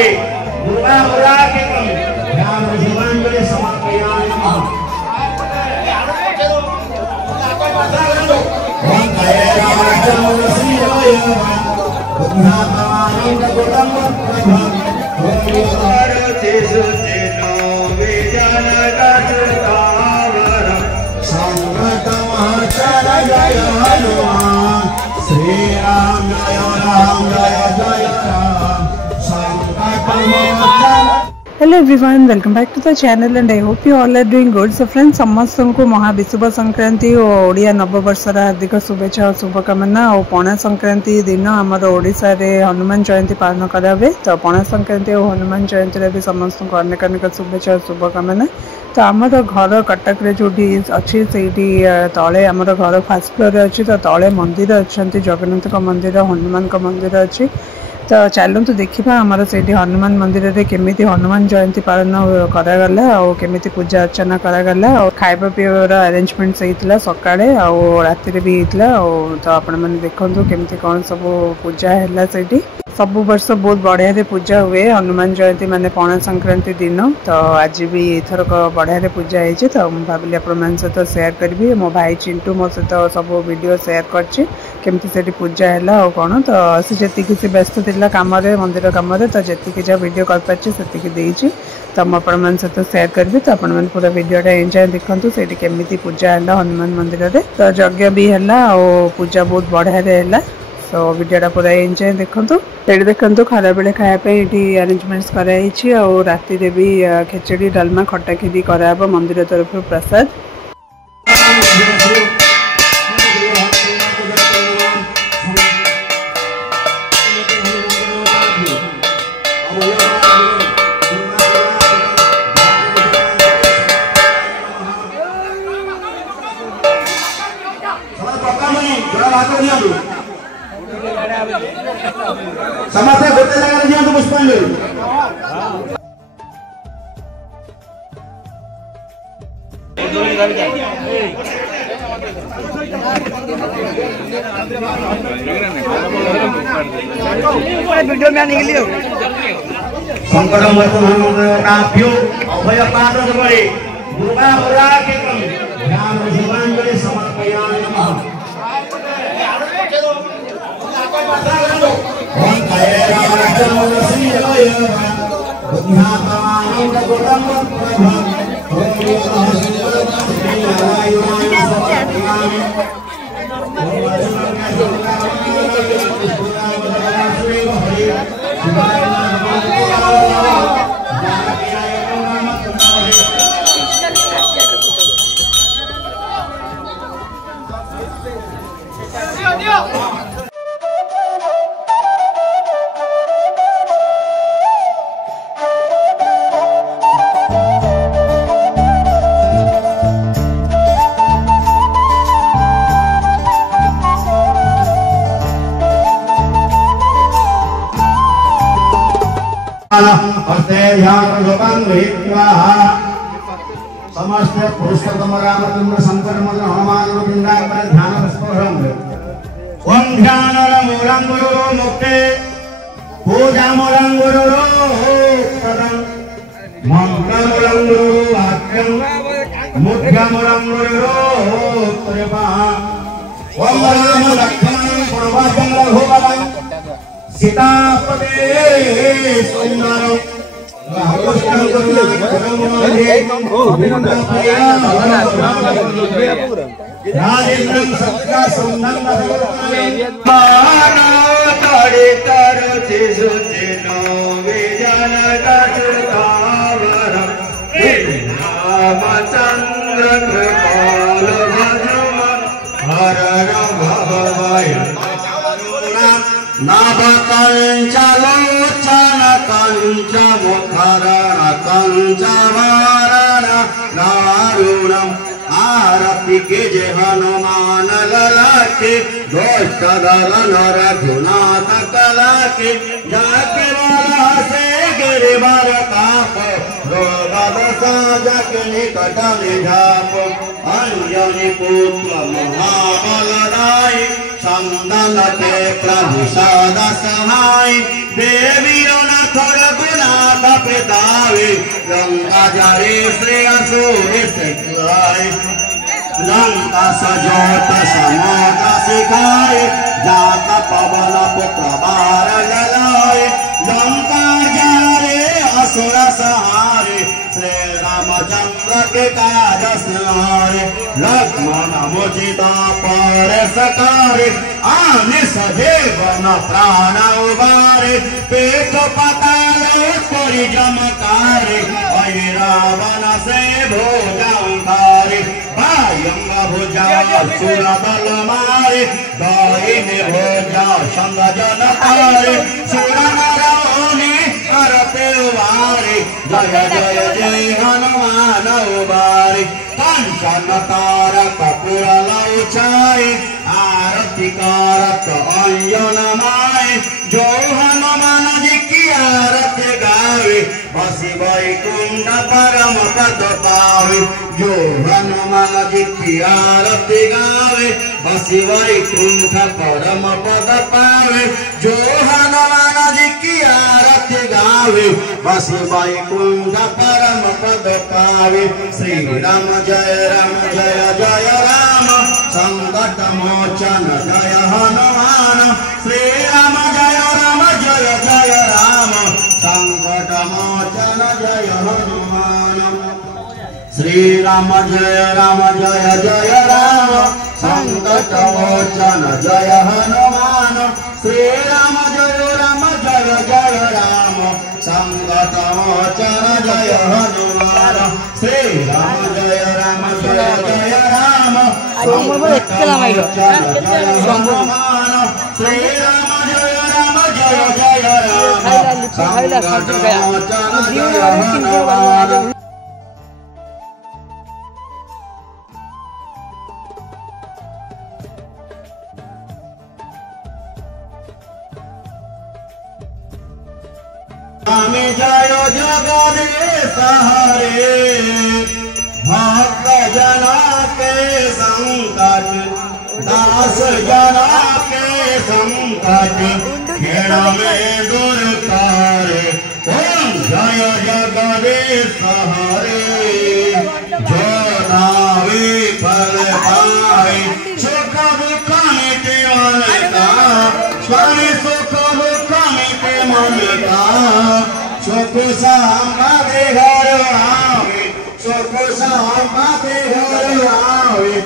समाधानार्थमपि दुर्गापुराकिं ध्यान शिवाञ्जलि समर्पयामि नमः। ओम कैलासमूलसीलय बुद्धात्मानन्दगुणं प्रभं भारते सुचिनो विजयगततावरं संगतमचल जय हनुमान श्री राम जय जय Ram संगतमचल। Hello everyone, welcome back to the channel and I hope you all are doing good. So friends, समस्त को महाविषुव संक्रांति और ओडिया नववर्षर हार्दिक शुभेच्छा और शुभकामना। और पणा संक्रांति दिन आमर ओडिशा रे हनुमान जयंती पालन करा हुए। तो पणा संक्रांति और हनुमान जयंती रे भी समस्त को अनेक अनेक शुभेच्छा और शुभकामना। तो आमर घर कटक रे जो अच्छी से तले आमर घर फास्ट फ्लोर अच्छी तो तले मंदिर अच्छा जगन्नाथ मंदिर हनुमान मंदिर अच्छी। तो चलतु देखा आमर से हनुमान मंदिर रे केमिति हनुमान जयंती पालन करागला और केमिति पूजा अर्चना करागला और खाइबा पीबार अरेंजमेंट्स होता सकाळे और राति भी होता। तो आपण मैंने देखु केमिति कौन सब पूजा है से सब वर्ष बहुत बढ़िया रे पूजा हुए हनुमान जयंती माने पणा संक्रांति दिन। तो आज भी एथरक बढ़िया पूजा होती। तो मुझे भाविली आपण सहित सेयार करी मो भाई चिंटू मो सहित सब वीडियो सेयार करमती से पूजा है और कौन। तो सी जी से व्यस्त थी कम मंदिर कम तो जी जहाँ वीडियो कर पार्टी से तो मुझे सहित सेयार करी। तो आपण पूरा वीडियोटा एंजॉय देखूँ से केमी पूजा है हनुमान मंदिर में। तो यज्ञ भी है और पूजा बहुत बढ़िया है। तो वीडियोटा पूरा एंजॉय देखूँ ये देखूँ खरा बेले खायापी ये अरेंजमेंट्स कराई और राति भी खिचड़ी डालमा खट्टा खीरी कराब मंदिर तरफ प्रसाद। समस्त गोटे जगह दिखाँ पुष्पांजलि वीडियो में निकली संकट मोचनाभ्यो अभय पाद दुर्गापुराकिं ध्यान शिवाञ्जलि समर्पयामि नमः। ओम कैलासमूलसीलय बुद्धात्मानन्दगुणं प्रभं समस्त पुरुषोत्तम रामचंद्र शंकर मदन हनुमान वृंदावन ध्यान ओम ध्यान मूलं गुरु मुक्ते पूजा मूलं गुरु प्रदं मंत्र मूलं गुरु वाक्यं मुद्रा मूलं गुरु कृपा। ओम राम लक्ष्मण पूर्वजं रघुबलं सीतापते सुंदरं राजेन्द्रं सत्या सुंदरं रामचंद्र कृपाल भजमन हर भवभय नवकंचलोचन कंच मुखरण कंचवारण नारुणम् आरती के जय हनुमान लला के दोष्ट दलन रघुनाथ कला के जाके वाला से गिरिवर ताप रोगद साजक निकट निजाप अंजनी पुत्र महाबलदाई चंदन के प्रभु सदा सहाय देवी अनाथ रघुनाथ पितावे गंगा जरे श्री असुर सिखलाए लंका सजोत समुद्र सिखाए जात पवन पुत्र बार जलाए लंका जरे असुर सहारे श्री रामचंद्र के काज सहारे लक्ष्मण मुझिता पर सकारे आने सजीवन प्राण उबारे पेट पताल परिजमकारे रावण से भोजंकारे बायंग भुजा सुर बल मारे दाहिने भोजा संग जन पारे सुर नरौनी करते वारे जय जय जय हनुमान उबारे कंचन तारक पुर लौचाए आरती कारक अंजन माए जो हनुमान जी की आरती गावे बसी वैकुंठ परम पद पावे जो हनुमान जी की आरती गावे बसी वैकुंठ परम पद पावे जो हनुमान जी की आरती गावे बसी वैकुंठ परम पद पावे श्री राम जय जय राम संकट मोचन जय हनुमान श्री राम जय जय राम संकट मोचन जय हनुमान श्री राम जय जय राम संकट मोचन जय हनुमान श्री राम जय जय राम संकट मोचन जय हनुमान श्री राम जय जय राम संकट मोचन जय हनुमान श्री राम जय जय राम संकट मोचन जय हनुमान स्वामी जय जगदीश हरे भक्त जना के संकट दास जना के संकट खेड़ में दूर करे ओम जय जगदीश हरे जो नावे फल पाए सुख दुख मिटे मन का स्वामी सुख दुख मिटे मन का सुख संपत्ति घर आवे सुख संपत्ति घर आवे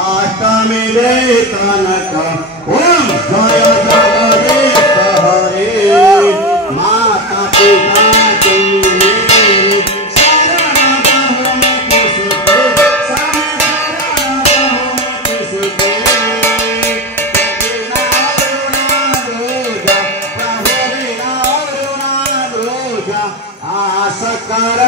अष्टमी दे तनक ओम जय जगदीश हरे माता पिता तुम्हें शरण बहु किसके शरण बहु किसके आस कर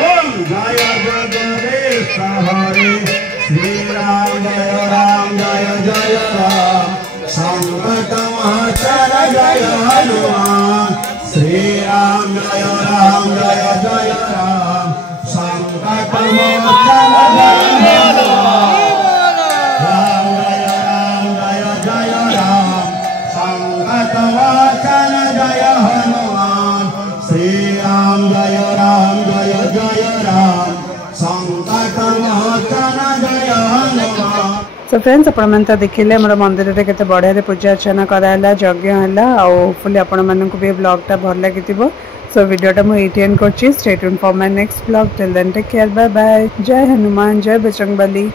ओम जय जगदीश हरे श्री राम जय जय राम संकट मोचन जय हनुमान श्री राम जय जय राम संकट मोचन जय हनुमान राम जय जय राम संकट मोचन जय हनुमान श्री राम जय जय राम संकट मोचन जय हनुमान। सो फ्रेंड्स आपण तो देखिले आम मंदिर में केते बढ़िया पूजा अर्चना कराला यज्ञ है होपफुली आपण मानक भी ब्लॉगटा भल लगी। सो वीडियोटा मुझे एंड कर stay tuned for my next blog till then take care bye bye जय हनुमान जय बजरंगबली।